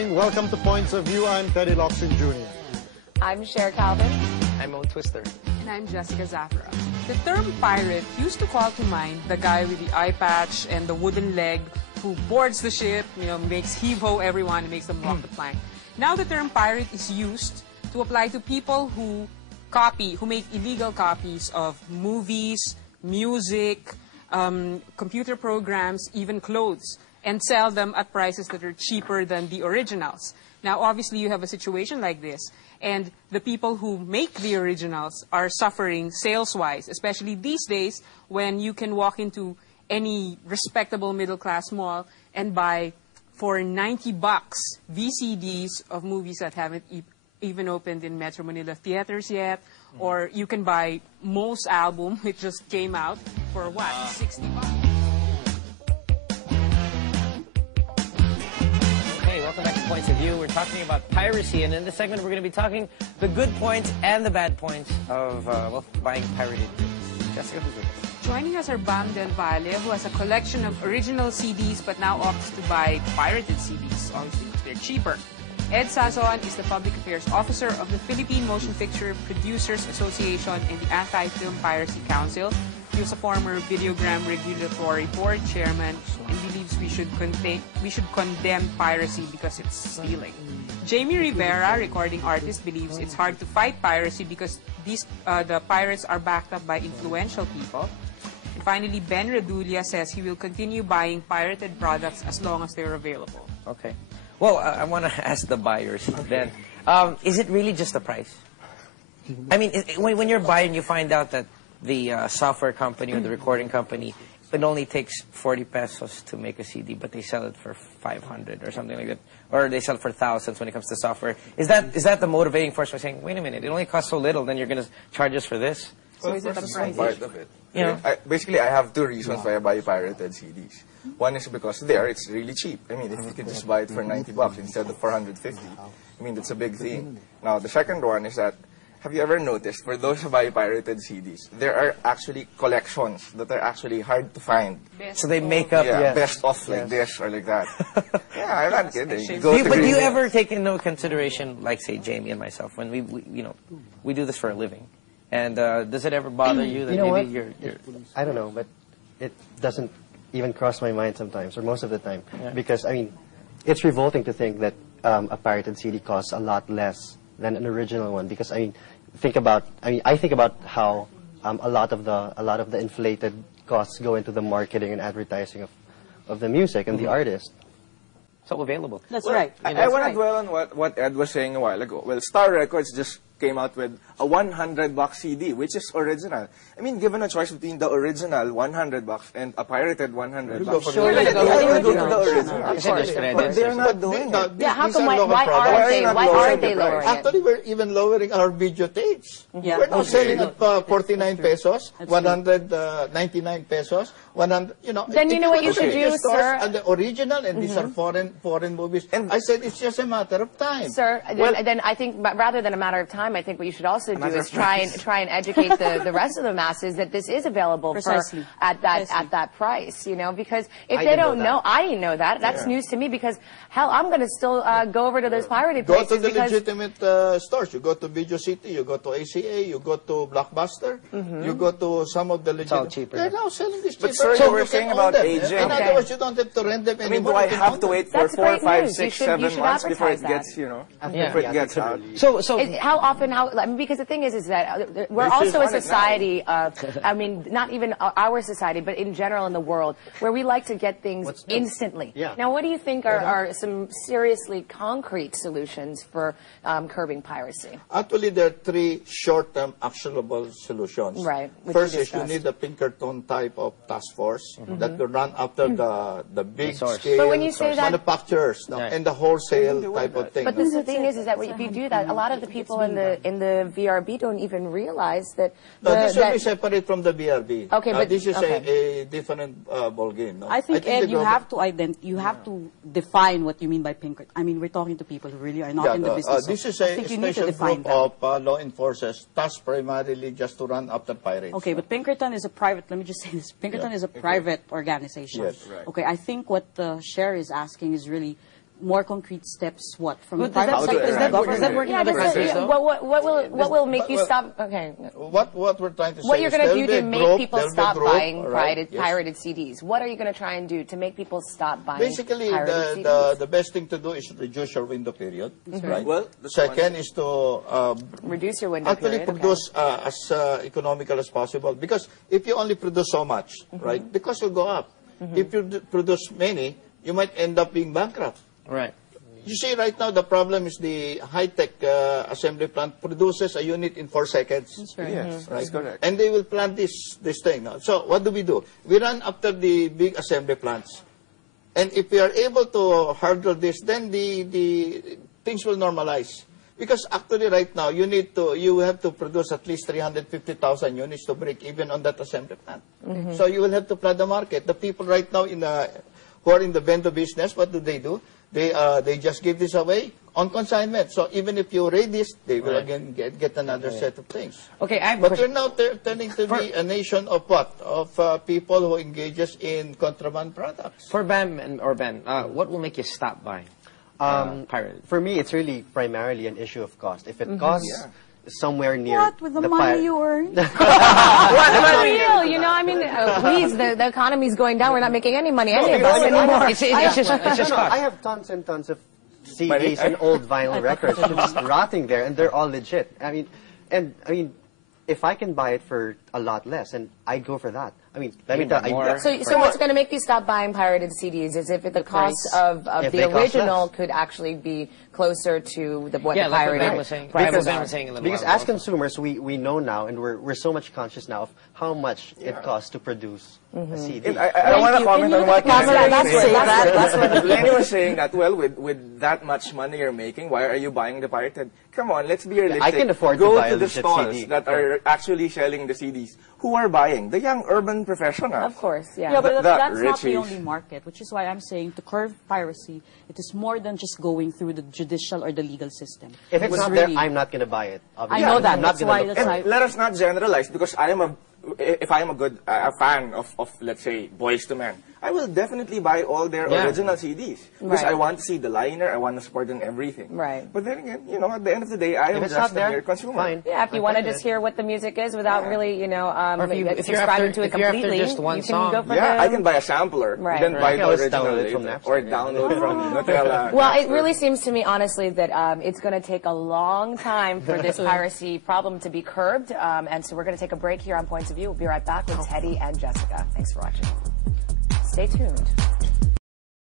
evening. Welcome to Points of View. I'm Teddy Locsin Jr. I'm Cher Calvin. I'm Mo Twister. And I'm Jessica Zafra. The term pirate used to call to mind the guy with the eye patch and the wooden leg who boards the ship, makes heave-ho everyone and makes them walk the plank. Now the term pirate is used to apply to people who make illegal copies of movies, music, computer programs, even clothes, and sell them at prices that are cheaper than the originals. Now, obviously, you have a situation like this, and the people who make the originals are suffering sales-wise, especially these days when you can walk into any respectable middle-class mall and buy for $90 VCDs of movies that haven't even opened in Metro Manila theaters yet, or you can buy Mo's album, which just came out, for what, $60? Hey, welcome back to Points of View. We're talking about piracy, and in this segment we're going to be talking the good points and the bad points of buying pirated goods. Jessica, who's with us? Joining us are Bam Del Valle, who has a collection of original CDs but now opts to buy pirated CDs, obviously because they're cheaper. Ed Sazon is the Public Affairs Officer of the Philippine Motion Picture Producers Association and the Anti-Film Piracy Council. He was a former Videogram Regulatory Board Chairman and believes we should condemn piracy because it's stealing. Jamie Rivera, recording artist, believes it's hard to fight piracy because the pirates are backed up by influential people. And finally, Ben Redulia says he will continue buying pirated products as long as they're available. Okay. Well, I want to ask the buyers then. Is it really just the price? I mean, when you're buying, you find out that the software company or the recording company, it only takes 40 pesos to make a CD, but they sell it for 500 or something like that. Or they sell it for thousands when it comes to software. Is that the motivating force for saying, wait a minute, it only costs so little, then you're going to charge us for this? So is it the price? Part of it. Yeah. Basically, I have two reasons why I buy pirated CDs. One is because it's really cheap. I mean, if you can just buy it for $90 instead of $450, I mean, that's a big thing. Now, the second one is that, have you ever noticed, for those who buy pirated CDs, there are actually collections that are actually hard to find. So they make up best of like this or like that. Yeah, I'm not kidding. But do you ever take into consideration, like, say, Jamie and myself, when we do this for a living? And does it ever bother you that maybe you're... I don't know, but it doesn't even cross my mind sometimes, or most of the time. Yeah. Because, I mean, it's revolting to think that a pirated CD costs a lot less than an original one. Because, I mean, I think about how a lot of the inflated costs go into the marketing and advertising of the music and the artist. It's all available. That's right. I want to dwell on what Ed was saying a while ago. Well, Star Records just came out with a $100 CD, which is original. I mean, given a choice between the original $100 and a pirated $100, Sure, I would go to the original. But they're not doing it. Yeah, how come? Why aren't they lowering it? Actually, we're even lowering our videotapes. Yeah. We're now selling at 49 pesos, 199 pesos, 100. Then you know what you should do, sir. And the original, and these are foreign movies. And I said it's just a matter of time. Sir, then I think rather than a matter of time, I think what you should also do is try and educate the rest of the masses that this is available at that price. Because if they don't know, I didn't know that. That's news to me. Because hell, I'm going to still go over to those pirated places. Go to the legitimate stores. You go to Video City. You go to ACA. You go to Blockbuster. You go to some of the legitimate. Cheaper. They're now selling this cheaper. But sir, you were saying about aging. In other words, you don't have to rent them anymore. I mean, do I have to wait for 4, 5, 6, 7 months before it gets, before it gets out? So how often? Because the thing is that we're also a society of, I mean, not even our society, but in general in the world, where we like to get things instantly. Yeah. Now, what do you think are some seriously concrete solutions for curbing piracy? Actually, there are 3 short-term actionable solutions. Right. First is you need a Pinkerton type of task force that will run after the big scale But when you say that, manufacturers and the wholesale type of thing. But the thing is that if you do that, a lot of the people in the VRB don't even realize that. This will be separate from the VRB. Okay, but this is a different ball game. No? I think Ed, you have to define what you mean by Pinkerton. I mean, we're talking to people who really are not in the business. This is a special group of law enforcers tasked primarily just to run after pirates. Okay, but Pinkerton is a private. Let me just say this: Pinkerton is a private organization. Yes, right. Okay, I think what the Cher is asking is really more concrete steps, what? From But the private sector? does that work in other countries, though? What will make you stop? Okay. What we're trying to say What you're is going to there'll do be to a make group, people there'll be a stop group, buying all right, yes. pirated CDs? What are you going to try and do to make people stop buying Basically, pirated CDs? the best thing to do is reduce your window period. Right? Well, Second is to Reduce your window actually period. produce as economical as possible. Because if you only produce so much, right, the cost will go up. If you produce many, you might end up being bankrupt. Right. You see, right now, the problem is the high-tech assembly plant produces a unit in 4 seconds. That's right. yes, that's correct. And they will plant this thing. Now. So what do? We run after the big assembly plants. And if we are able to hurdle this, then the things will normalize. Because actually right now, you have to produce at least 350,000 units to break even on that assembly plant. So you will have to flood the market. The people right now who are in the vendor business, what do? They just give this away on consignment. So even if you raid this, they will again get another set of things. Okay, But we're now turning to be a nation of what? Of people who engages in contraband products. For Ben, what will make you stop buying pirated? For me, it's really primarily an issue of cost. If it costs somewhere near What? With the money you earn? For real, you know, I mean, please, the economy's going down. We're not making any money, any of us anymore. It's just cost. I have tons and tons of CDs and old vinyl records just rotting there, and they're all legit. I mean, if I can buy it for a lot less, and I'd go for that. I mean, let me tell you. So what's going to make you stop buying pirated CDs is if the cost of the original could actually be closer to what the pirated was saying. prices Ben are. was saying a little Because while as ago. consumers, we know now, and we're so much conscious now of how much it costs to produce a CD. I want to comment on what That's what Lenny was saying that, well, with that much money you're making, why are you buying the pirated? Come on, let's be realistic. I can afford Go to buy a to the legit stalls CD. that are actually selling the CDs. Who are buying? The young urban professionals. Of course, yeah. Yeah, but The that's not the richies. only market, which is why I'm saying to curb piracy, it is more than just going through the judicial or the legal system. If it's not really- there, I'm not going to buy it. I know that. I'm not That's gonna why. look That's for it. why. Let us not generalize, because if I am a fan of, let's say, Boys to Men, I will definitely buy all their original CDs. Because I want to see the liner, I want to support them everything. Right. But then again, at the end of the day, I am it's just not a mere there, consumer. fine. Yeah, if you want to just hear what the music is without really, Or if you're subscribing after- to it if you're after completely, just one you can song. go for Yeah, the... I can buy a sampler, Right. then buy You the can always original download it from later, Napster, or yeah. download from Nutella. Well, it Napster. really seems to me, honestly, that it's going to take a long time for this piracy problem to be curbed. And so we're going to take a break here on Points of View. We'll be right back with Teddy and Jessica. Thanks for watching. Stay tuned.